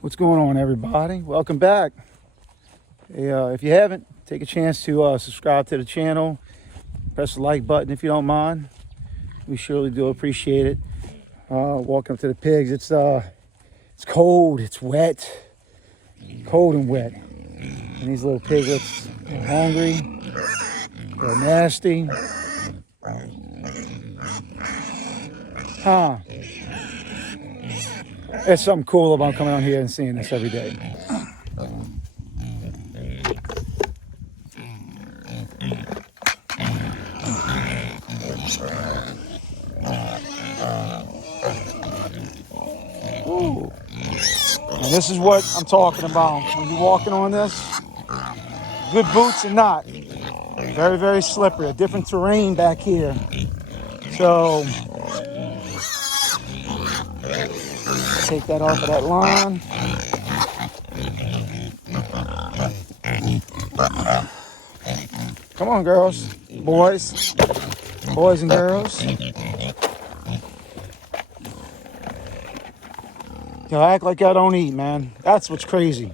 What's going on, everybody? Welcome back. Hey, if you haven't, take a chance to subscribe to the channel. Press the like button if you don't mind. We surely do appreciate it. Walking up to the pigs. It's cold. It's wet. Cold and wet. And these little piglets are hungry. They're nasty. There's something cool about coming out here and seeing this every day. Ooh. And this is what I'm talking about. When you're walking on this, good boots or not, very, very slippery. A different terrain back here. So take that off of that line. Come on, girls, boys and girls. Y'all act like y'all don't eat, man. That's what's crazy.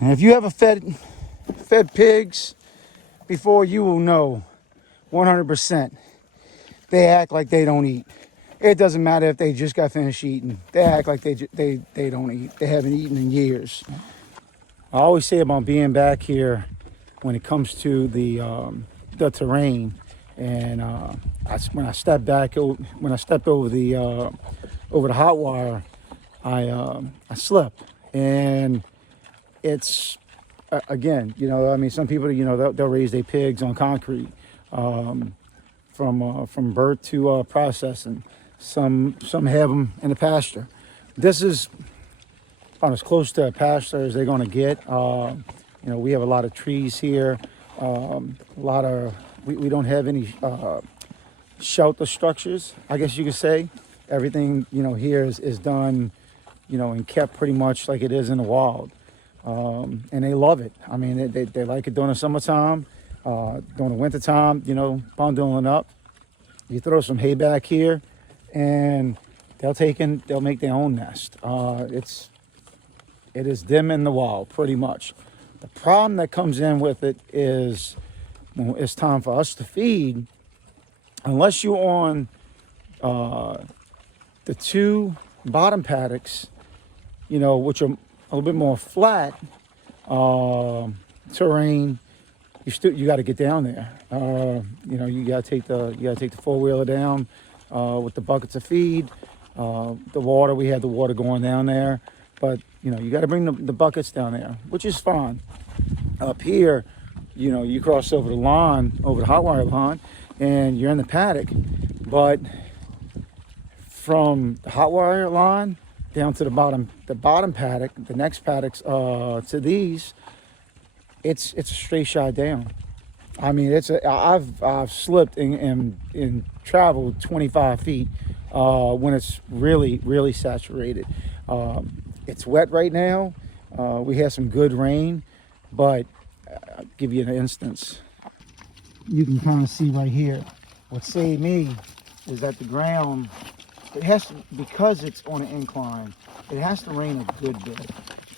And if you ever fed pigs before, you will know 100%. They act like they don't eat. It doesn't matter if they just got finished eating. They act like they don't eat. They haven't eaten in years. I always say about being back here when it comes to the terrain, and when I stepped over the hot wire, I slipped, and it's again, I mean, some people, they'll raise their pigs on concrete from birth to processing. Some have them in the pasture. This is about as close to a pasture as they're going to get. We have a lot of trees here. We don't have any shelter structures, I guess you could say. Everything, here is done, and kept pretty much like it is in the wild. And they love it. I mean, they like it during the summertime, during the wintertime, bundling up. You throw some hay back here, and they'll make their own nest. It is them in the wild, pretty much. The problem that comes in with it is when it's time for us to feed, unless you're on the two bottom paddocks, which are a little bit more flat terrain, you got to get down there. You got to take the four-wheeler down with the buckets of feed, the water. We have the water going down there, but you got to bring the buckets down there, which is fine. Up here, you cross over the hot wire line, and you're in the paddock. But from the hot wire line down to the bottom paddock, the next paddocks to these, it's a straight shot down. I mean, I've slipped and traveled 25 feet when it's really, really saturated. It's wet right now. We had some good rain, but I'll give you an instance. You can kind of see right here. What saved me is that the ground, because it's on an incline, it has to rain a good bit.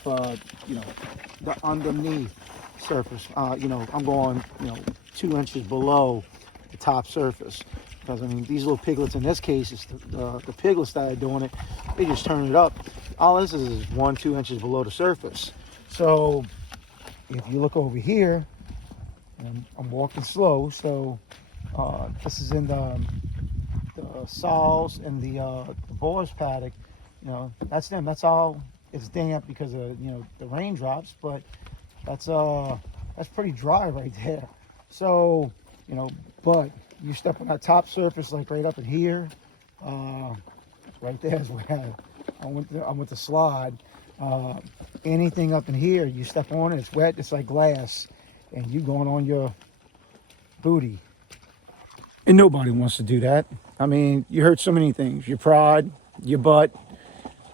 But, the underneath surface, I'm going, 2 inches below the top surface. Because, I mean, these little piglets, in this case, it's the piglets that are doing it, they just turn it up. All this is 1-2 inches below the surface. So if you look over here, and I'm walking slow, so this is in the sows and the boar's paddock. That's them. That's all. It's damp because of the raindrops, but that's pretty dry right there. So but you step on that top surface, like right up in here, right there is where I went to slide. Anything up in here, you step on it, it's wet, it's like glass, and you going on your booty. And nobody wants to do that. I mean, you hurt so many things: your pride, your butt,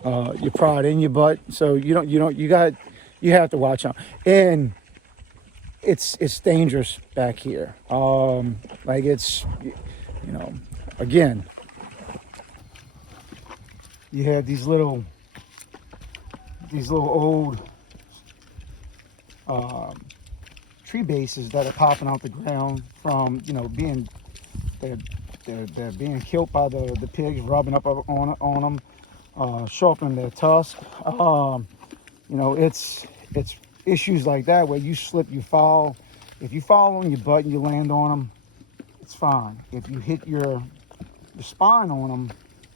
your pride in your butt. So you got You have to watch out. And it's dangerous back here. Like it's, you know, again, you have these little old tree bases that are popping out the ground from, you know, being they're they're being killed by the pigs rubbing up on them, sharpening their tusk. You know, it's issues like that where you slip, you fall. If you fall on your butt and you land on them, it's fine. If you hit your spine on them,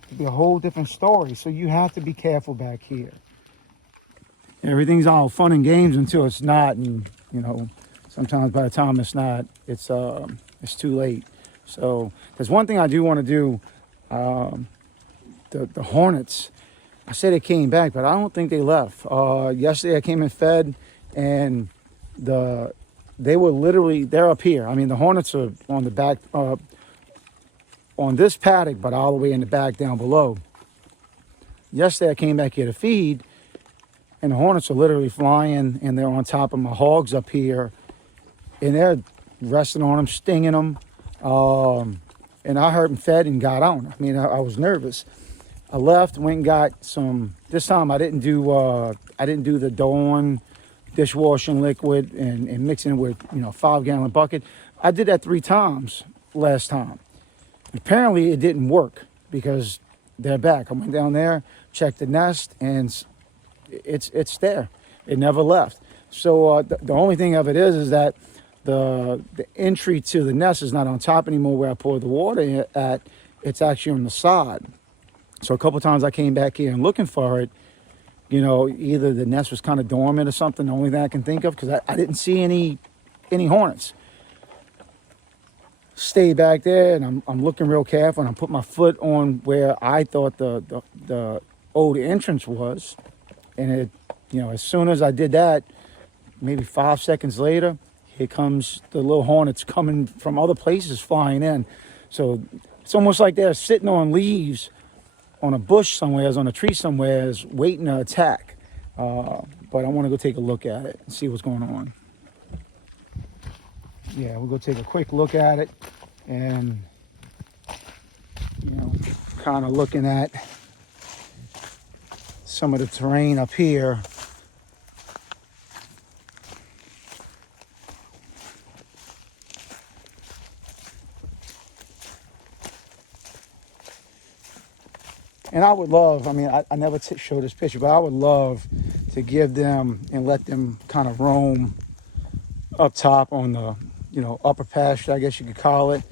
it'd be a whole different story. So you have to be careful back here. Everything's all fun and games until it's not, and you know, sometimes by the time it's not, it's too late. So there's one thing I do want to do. The Hornets, I said they came back, but I don't think they left. Yesterday I came and fed, and they were literally, they're up here. I mean, the Hornets are on the back, on this paddock, but all the way in the back down below. Yesterday I came back here to feed, and the Hornets are literally flying, and they're on top of my hogs up here, and they're resting on them, stinging them. And I heard them fed and got on. I mean, I was nervous. I left, went and got some. This time I didn't do the Dawn dishwashing liquid and mixing it with, you know, 5-gallon bucket. I did that 3 times last time. Apparently it didn't work because they're back. I went down there, checked the nest, and it's there. It never left. So the only thing of it is that the entry to the nest is not on top anymore where I poured the water at. It's actually on the side. So a couple times I came back here and looking for it, you know, either the nest was kind of dormant or something, the only thing I can think of, because I didn't see any hornets. Stay back there, and I'm looking real careful, and I put my foot on where I thought the old entrance was, and it, you know, as soon as I did that, maybe 5 seconds later, here comes the little hornets coming from other places flying in. So it's almost like they're sitting on leaves on a bush somewhere, on a tree somewhere, waiting to attack. But I want to go take a look at it and see what's going on. Yeah, we'll go take a quick look at it, and you know, kind of looking at some of the terrain up here. And I would love, I mean, I never show this picture, but I would love to give them and let them kind of roam up top on the, you know, upper pasture, I guess you could call it.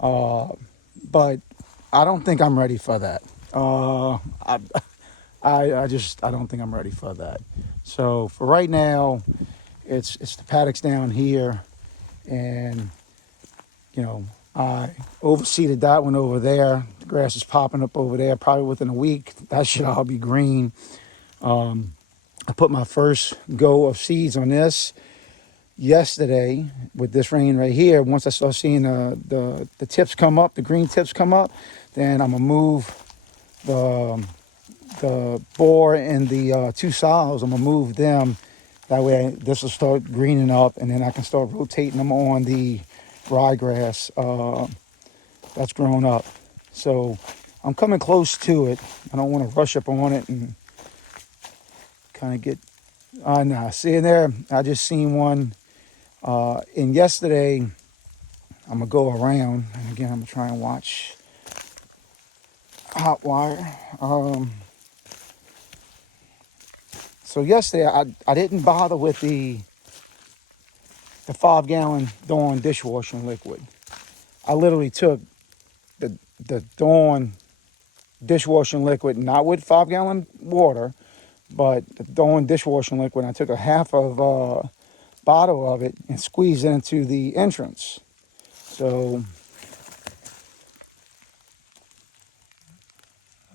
But I don't think I'm ready for that. I don't think I'm ready for that. So for right now, it's the paddocks down here, and you know, I overseeded that one over there. The grass is popping up over there. Probably within a week, that should all be green. I put my first go of seeds on this yesterday with this rain right here. Once I start seeing the tips come up, the green tips come up, then I'm gonna move the boar and the 2 sows. I'm gonna move them. That way, this will start greening up, and then I can start rotating them on the ryegrass that's grown up. So I'm coming close to it. I don't want to rush up on it and kind of get nah, see in there, I just seen one, and yesterday I'm gonna go around, and again I'm gonna try and watch hot wire. So yesterday I didn't bother with the 5-gallon Dawn dishwashing liquid. I literally took the Dawn dishwashing liquid, not with 5-gallon water, but the Dawn dishwashing liquid. I took a half of a bottle of it and squeezed it into the entrance. So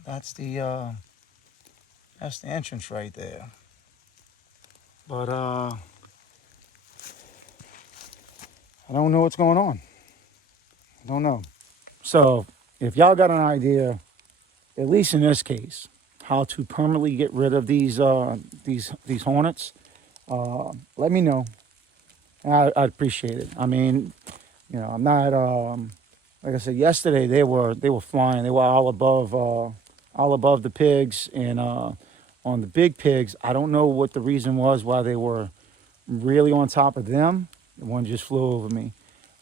that's the entrance right there. But I don't know what's going on. I don't know. So if y'all got an idea, at least in this case, how to permanently get rid of these hornets, let me know. I'd appreciate it. I mean, I'm not like I said yesterday. They were flying. They were all above the pigs, and on the big pigs, I don't know what the reason was why they were really on top of them. The one just flew over me.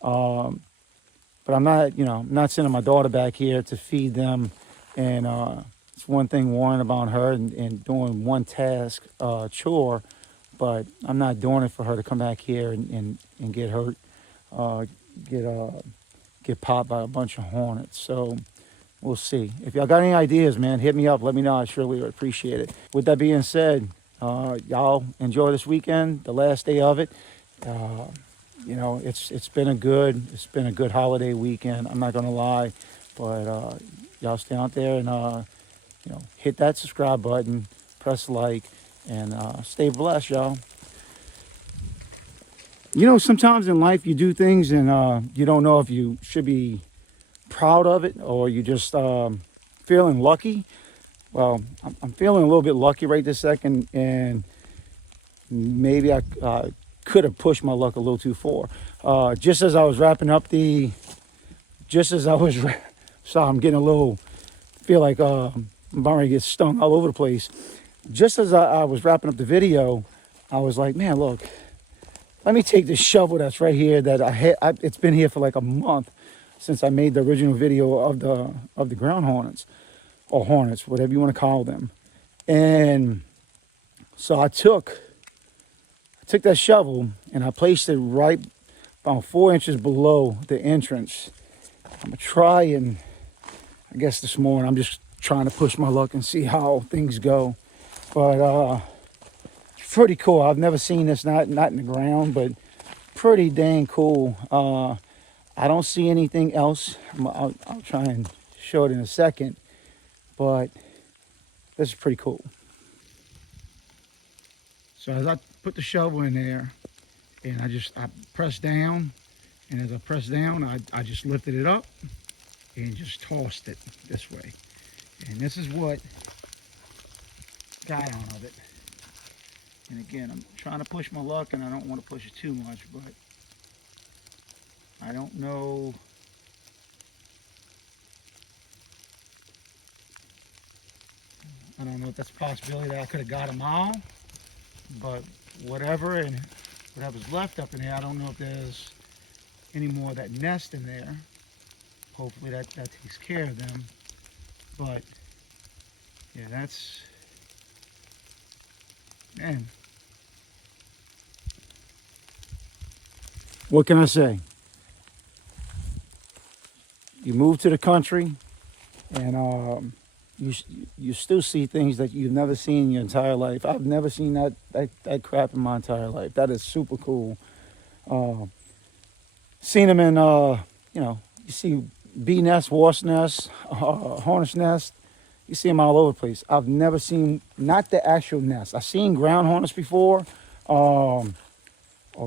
But I'm not, I'm not sending my daughter back here to feed them. And it's one thing worrying about her and doing one task, chore, but I'm not doing it for her to come back here and get hurt, uh, get get popped by a bunch of hornets. So we'll see. If y'all got any ideas, man, hit me up. Let me know. I surely would appreciate it. With that being said, y'all enjoy this weekend, the last day of it. Uh, it's been a good holiday weekend. I'm not gonna lie, but y'all stay out there and hit that subscribe button, press like, and stay blessed, y'all. Sometimes in life you do things and you don't know if you should be proud of it or you just feeling lucky. Well, I'm feeling a little bit lucky right this second, and maybe I could have pushed my luck a little too far. Just as I was wrapping up sorry, I'm getting a little, feel like I'm about to get stung all over the place. Just as I was wrapping up the video, I was like, man, look, let me take this shovel that's right here that it's been here for like a month since I made the original video of the ground hornets, or hornets, whatever you want to call them. And so I took that shovel and I placed it right about 4 inches below the entrance. I'm gonna try, and I guess this morning I'm just trying to push my luck and see how things go. But it's pretty cool. I've never seen this, not in the ground, but pretty dang cool. I don't see anything else. I'll try and show it in a second, but this is pretty cool. So as I put the shovel in there, and I pressed down, and as I pressed down, I just lifted it up and just tossed it this way. And this is what got out of it. And again, I'm trying to push my luck, and I don't want to push it too much, but I don't know. I don't know if that's a possibility that I could have got them all, but whatever, and whatever's left up in there, I don't know if there's any more of that nest in there. Hopefully that takes care of them. But yeah, that's, man, what can I say? You move to the country, and you still see things that you've never seen in your entire life. I've never seen that crap in my entire life. That is super cool. Seen them in you see bee nests, wasp nests, hornet's nest. You see them all over the place. I've never seen, not the actual nest. I've seen ground hornets before, or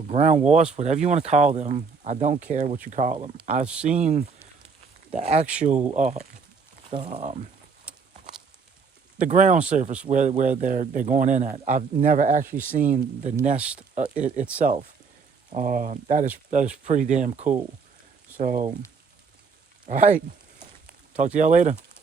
ground wasps, whatever you want to call them. I don't care what you call them. I've seen the actual the ground surface where they're going in at. I've never actually seen the nest itself. That is pretty damn cool. So, all right, talk to y'all later.